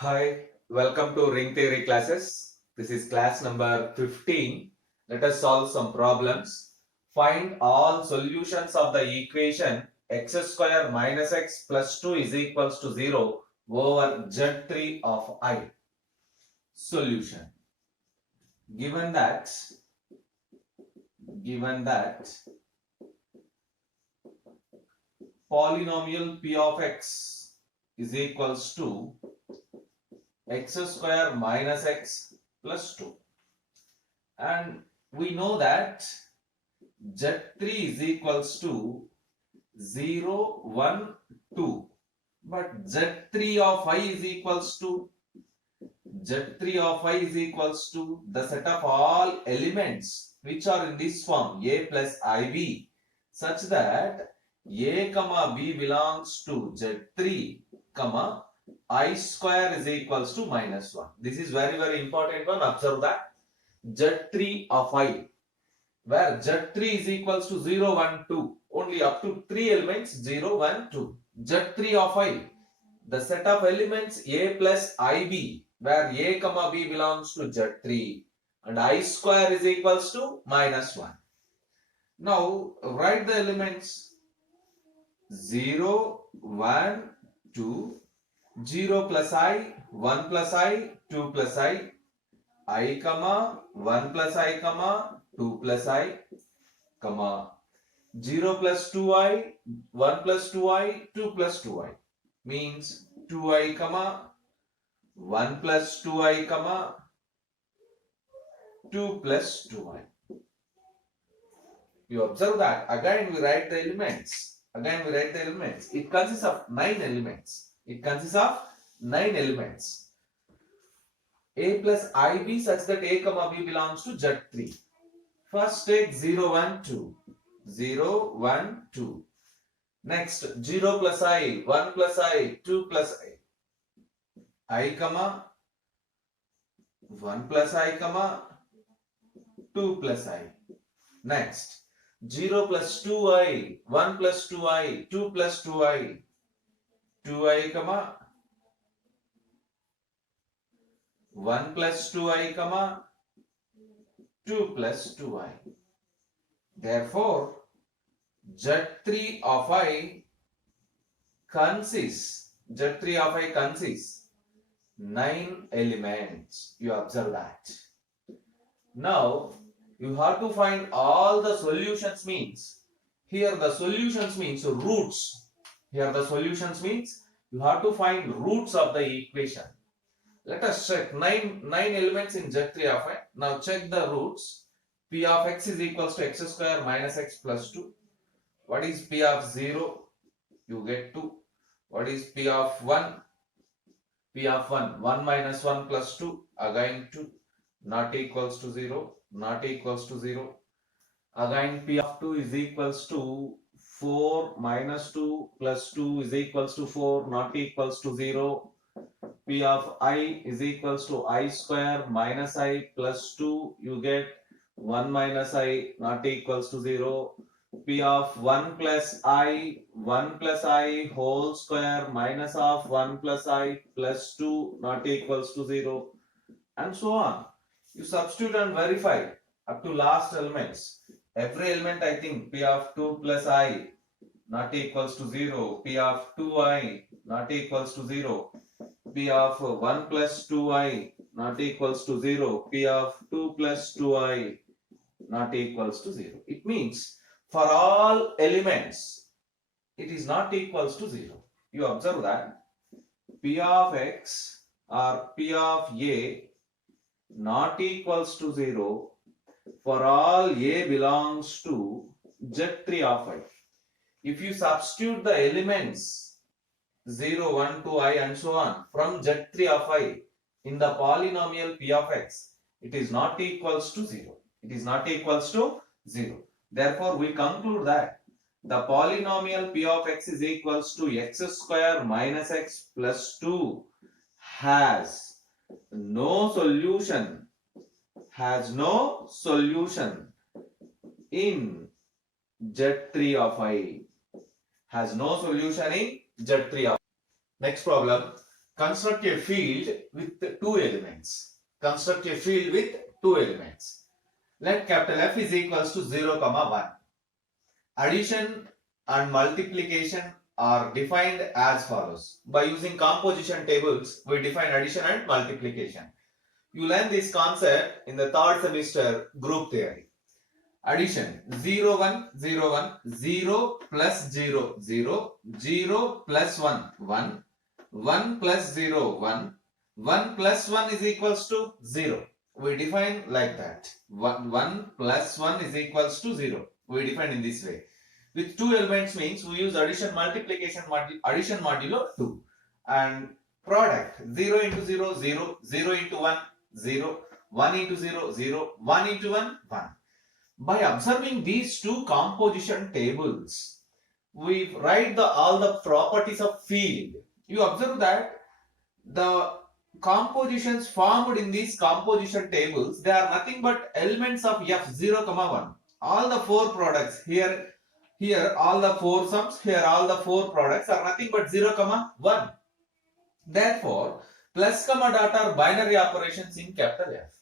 Hi, welcome to Ring Theory classes. This is class number 15. Let us solve some problems. Find all solutions of the equation x square minus x plus 2 is equals to 0 over z3 of I. Solution. Given that polynomial p of x is equals to x square minus x plus 2, and we know that z3 is equals to 0, 1, 2, but z3 of I is equals to the set of all elements which are in this form a plus ib, such that a comma b belongs to z3 comma I square is equals to minus 1. This is very important one. Observe that z3 of I, where z3 is equals to 0, 1, 2, only up to 3 elements 0, 1, 2. z3 of I, the set of elements a plus ib, where a comma b belongs to z3 and I square is equals to minus 1. Now write the elements 0, 1, 2, 0 plus I, 1 plus I, 2 plus I comma 1 plus I comma 2 plus I comma 0 plus 2I, 1 plus 2I, 2 plus 2I, means 2I comma 1 plus 2I comma 2 plus 2I. You observe that again we write the elements. It consists of 9 elements. A plus IB such that A comma B belongs to Z3. First take 0, 1, 2. 0, 1, 2. Next 0 plus I, 1 plus I, 2 plus I comma 1 plus I comma 2 plus I. Next 0 plus 2I, 1 plus 2I, 2 plus 2I, 2I comma 1 plus 2I comma 2 plus 2I. Therefore, Z3 of I consists 9 elements. You observe that. Now, you have to find all the solutions means. Here the solutions means roots. You have to find roots of the equation. Let us check 9 elements in Z3 of I. Now check the roots. P of x is equals to x square minus x plus 2. What is P of 0? You get 2. What is P of 1? P of 1, 1 minus 1 plus 2, again 2, not equals to 0. Again P of 2 is equals to 4 minus 2 plus 2 is equals to 4, not equals to 0. P of I is equals to I square minus I plus 2, you get 1 minus I, not equals to 0. P of 1 plus I whole square minus of 1 plus I plus 2, not equals to 0, and so on. You substitute and verify up to last elements. Every element I think P of 2 plus I not equals to 0, P of 2I not equals to 0, P of 1 plus 2I not equals to 0, P of 2 plus 2I not equals to 0. It means for all elements it is not equals to 0. You observe that P of x or P of A not equals to 0 for all A belongs to Z3 of I. If you substitute the elements 0, 1, 2, I and so on from Z3 of I in the polynomial P of x, it is not equals to 0. Therefore, we conclude that the polynomial P of x is equals to x square minus x plus 2 has no solution in Z3 of I. Next problem. construct a field with two elements. Construct a field with two elements. Let capital F is equals to 0, 1. Addition and multiplication are defined as follows. By using composition tables, we define addition and multiplication. You learn this concept in the third semester group theory. Addition 0, 1, 0, 1, 0 plus 0, 0, 0 plus 1, 1, 1 plus 0, 1, 1 plus 1 is equals to 0. We define like that. 1 plus 1 is equals to 0. We define in this way. With two elements means we use addition multiplication addition modulo 2. And product 0 into 0, 0, 0 into 1, 0, 1 into 0, 0, 1 into 1, 1. By observing these two composition tables, we write all the properties of field. You observe that the compositions formed in these composition tables, they are nothing but elements of F 0, 1. All the four products here all the four sums, here all the four products are nothing but 0, 1. Therefore, plus comma dot are binary operations in capital F.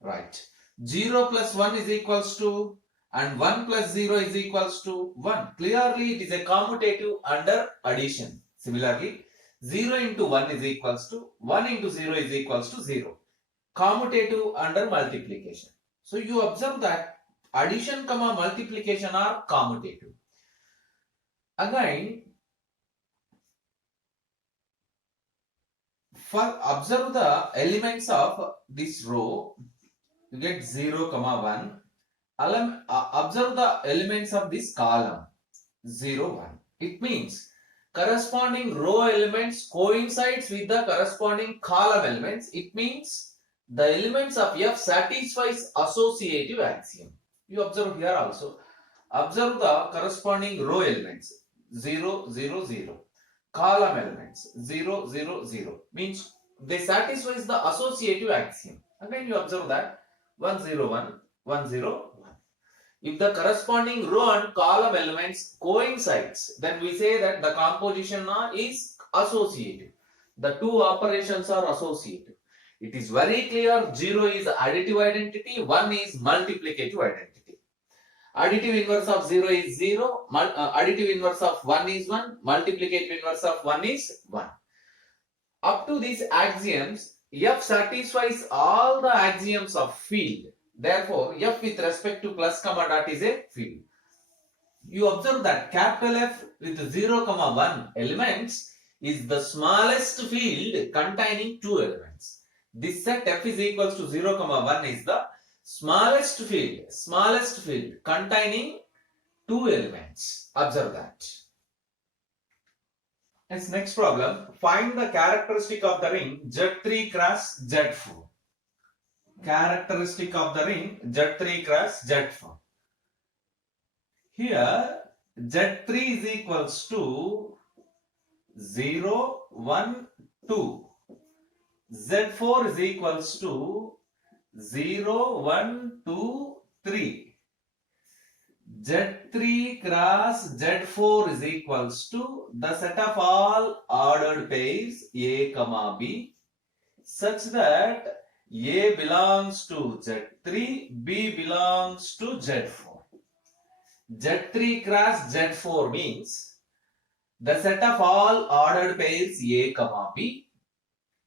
Right. 0 plus 1 is equals to and 1 plus 0 is equals to 1. Clearly, it is a commutative under addition. Similarly, 0 into 1 is equals to 1 into 0 is equals to 0. Commutative under multiplication. So, you observe that addition comma multiplication are commutative. Again, for observe the elements of this row, you get 0, 1. Observe the elements of this column 0, 1. It means corresponding row elements coincides with the corresponding column elements. It means the elements of F satisfies associative axiom. You observe here also. Observe the corresponding row elements 0, 0, 0. Column elements 0, 0, 0. Means they satisfies the associative axiom. Again you observe that 1, 0, 1, 1, 0, 1. If the corresponding row and column elements coincides, then we say that the composition is associative. The two operations are associative. It is very clear 0 is additive identity, 1 is multiplicative identity. Additive inverse of 0 is 0, additive inverse of 1 is 1, multiplicative inverse of 1 is 1. Up to these axioms, F satisfies all the axioms of field. Therefore, F with respect to plus comma dot is a field. You observe that capital F with 0, 1 elements is the smallest field containing two elements. This set F is equals to 0, 1 is the smallest field containing two elements. Observe that. Next problem. Find the characteristic of the ring Z3 cross Z4. Characteristic of the ring Z3 cross Z4. Here Z3 is equals to 0, 1, 2. Z4 is equals to 0, 1, 2, 3. Z3 cross Z4 is equals to the set of all ordered pairs A, B such that A belongs to Z3, B belongs to Z4. Z3 cross Z4 means the set of all ordered pairs A, B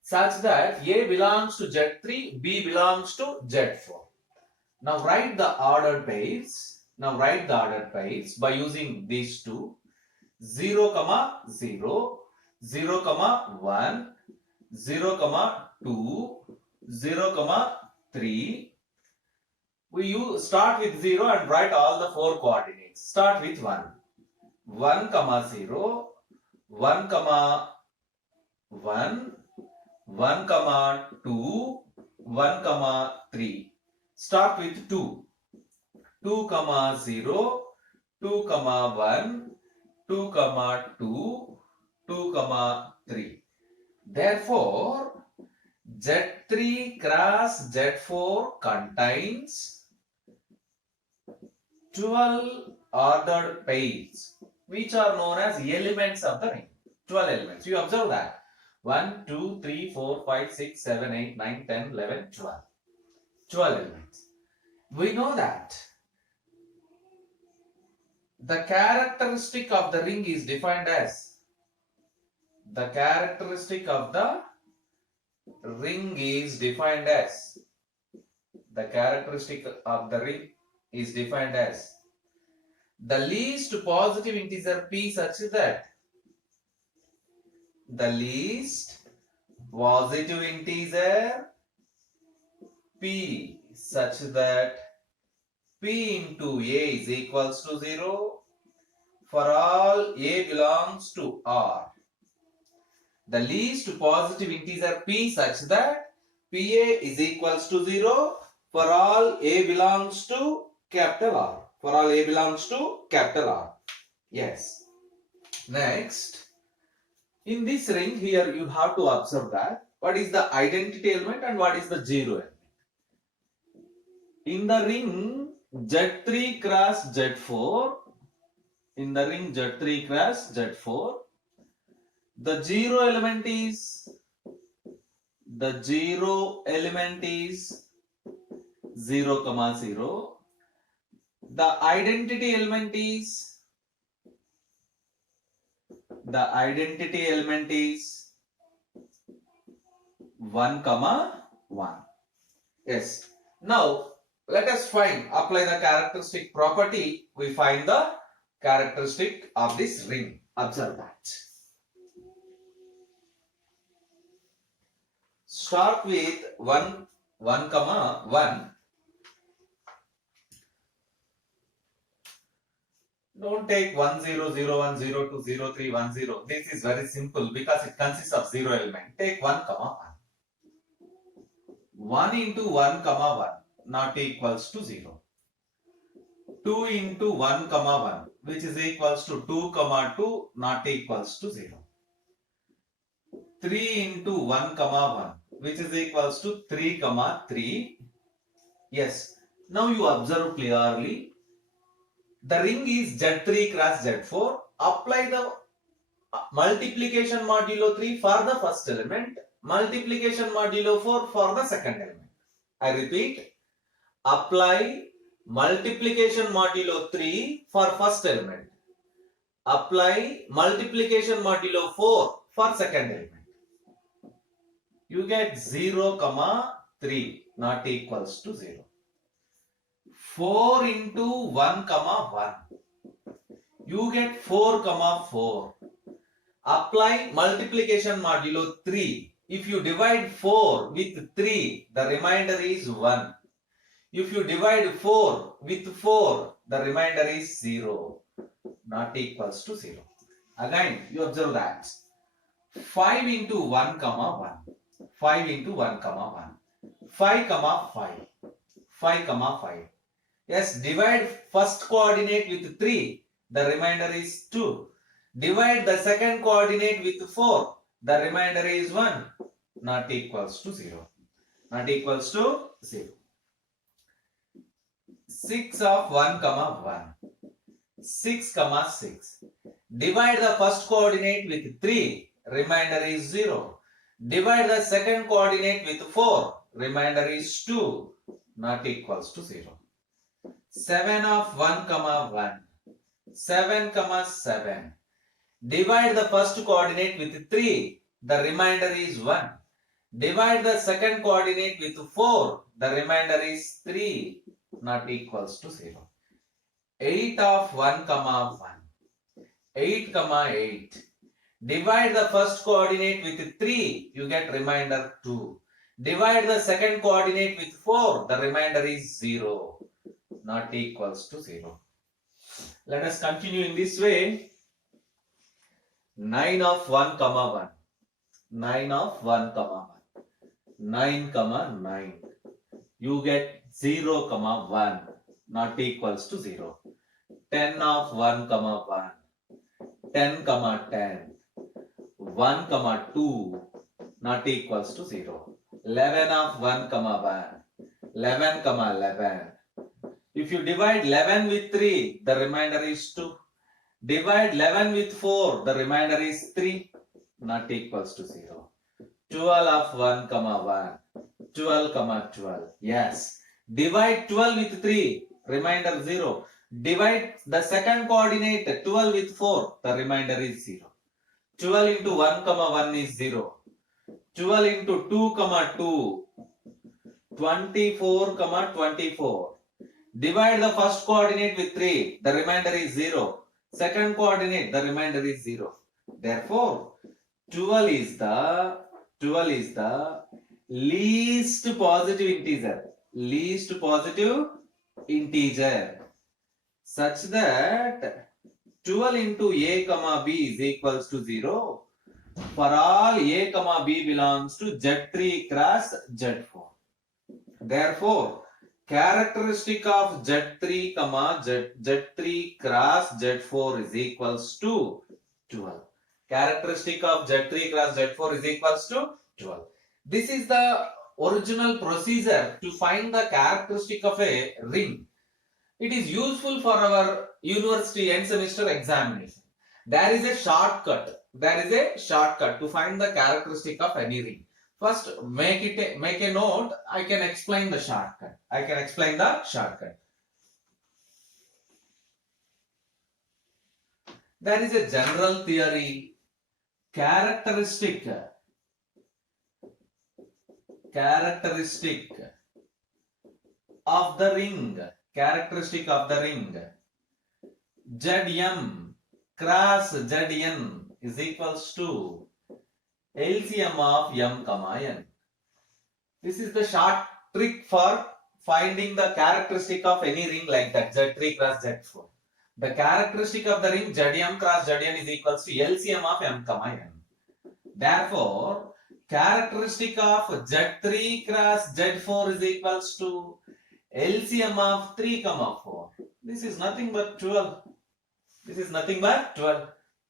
such that A belongs to Z3, B belongs to Z4. Now write the ordered pairs. By using these two 0, 0, 0, 1, 0, 2, 0, 3. We start with 0 and write all the four coordinates. Start with 1. 1, 0, 1, 1, 1, 2, 1, 3. Start with 2. 2, 0, 2, 1, 2, 2, 2, 3. Therefore, Z3 cross Z4 contains 12 ordered pairs which are known as elements of the ring. 12 elements. You observe that 1, 2, 3, 4, 5, 6, 7, 8, 9, 10, 11, 12. 12 elements. We know that the characteristic of the ring is defined as the characteristic of the ring is defined as the characteristic of the ring is defined as the least positive integer p such that the least positive integer p such that p into a is equals to 0 for all a belongs to R. The least positive integer p such that pa is equals to 0 for all a belongs to capital R. For all a belongs to capital R. Yes. Next, in this ring here you have to observe that what is the identity element and what is the zero element. In the ring Z3 cross Z4, in the ring Z3 cross Z4, the zero element is 0, 0. The identity element is 1, 1. Yes. Now let us apply the characteristic property. We find the characteristic of this ring. Observe that. Start with 1, 1, 1. Don't take 1, 0, 0, 1, 0, 2, 0, 3, 1, 0. This is very simple because it consists of 0 element. Take 1, 1. 1 into 1, 1 not equals to 0. 2 into 1, 1 which is equals to 2, 2 not equals to 0. 3 into 1, 1 which is equals to 3, 3. Yes. Now you observe clearly. The ring is Z3 cross Z4. Apply the multiplication modulo 3 for the first element, multiplication modulo 4 for the second element. I repeat, apply multiplication modulo 3 for first element. Apply multiplication modulo 4 for second element. You get 0, 3 not equals to 0. 4 into 1, 1. You get 4, 4. Apply multiplication modulo 3. If you divide 4 with 3, the remainder is 1. If you divide 4 with 4, the remainder is 0. Not equals to 0. Again, you observe that. 5 into 1, 1. 5 into 1, 1. 5, 5. 5, 5. Yes, divide first coordinate with 3. The remainder is 2. Divide the second coordinate with 4. The remainder is 1. Not equals to 0. Not equals to 0. 6 of 1, 1. 6, 6. Divide the first coordinate with 3. Remainder is 0. Divide the second coordinate with 4. Remainder is 2. Not equals to 0. 7 of 1, 1. 7, 7. Divide the first coordinate with 3. The remainder is 1. Divide the second coordinate with 4. The remainder is 3. Not equals to 0. 8 of 1, 1. 8, 8. Divide the first coordinate with 3. You get remainder 2. Divide the second coordinate with 4. The remainder is 0. Not equals to 0. Let us continue in this way. 9 of 1, 1. 9 of 1, 1. 9, 9. You get 0, 1. Not equals to 0. 10 of 1, 1. 10, 10. 1, 2. Not equals to 0. 11 of 1, 1. 11, 11. If you divide 11 with 3, the remainder is 2. Divide 11 with 4, the remainder is 3. Not equals to 0. 12 of 1 comma 1. 12 comma 12. Yes. Divide 12 with 3. Remainder 0. Divide the second coordinate 12 with 4. The remainder is 0. 12 into 1 comma 1 is 0. 12 into 2 comma 2. 24 comma 24. Divide the first coordinate with 3. The remainder is 0. Second coordinate, the remainder is 0. Therefore, 12 is the least positive integer. Least positive integer. Such that 12 into a comma b is equals to 0 for all a comma b belongs to Z3 cross Z4. Therefore, characteristic of Z3 comma Z3 cross Z4 is equals to 12. Characteristic of Z3 cross Z4 is equals to 12. This is the original procedure to find the characteristic of a ring. It is useful for our university end semester examination. There is a shortcut. To find the characteristic of any ring. First, make a note. I can explain the shortcut. There is a general theory. Characteristic of the ring. Zm cross Zn is equals to LCM of m comma n. This is the short trick for finding the characteristic of any ring like that, Z3 cross Z4. The characteristic of the ring Zm cross Zn is equals to LCM of m comma n. Therefore, characteristic of Z3 cross Z4 is equals to LCM of 3 comma 4. This is nothing but 12.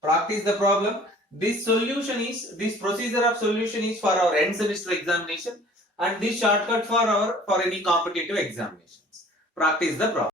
Practice the problem. This procedure of solution is for our end semester examination, and this shortcut for any competitive examinations. Practice the problem.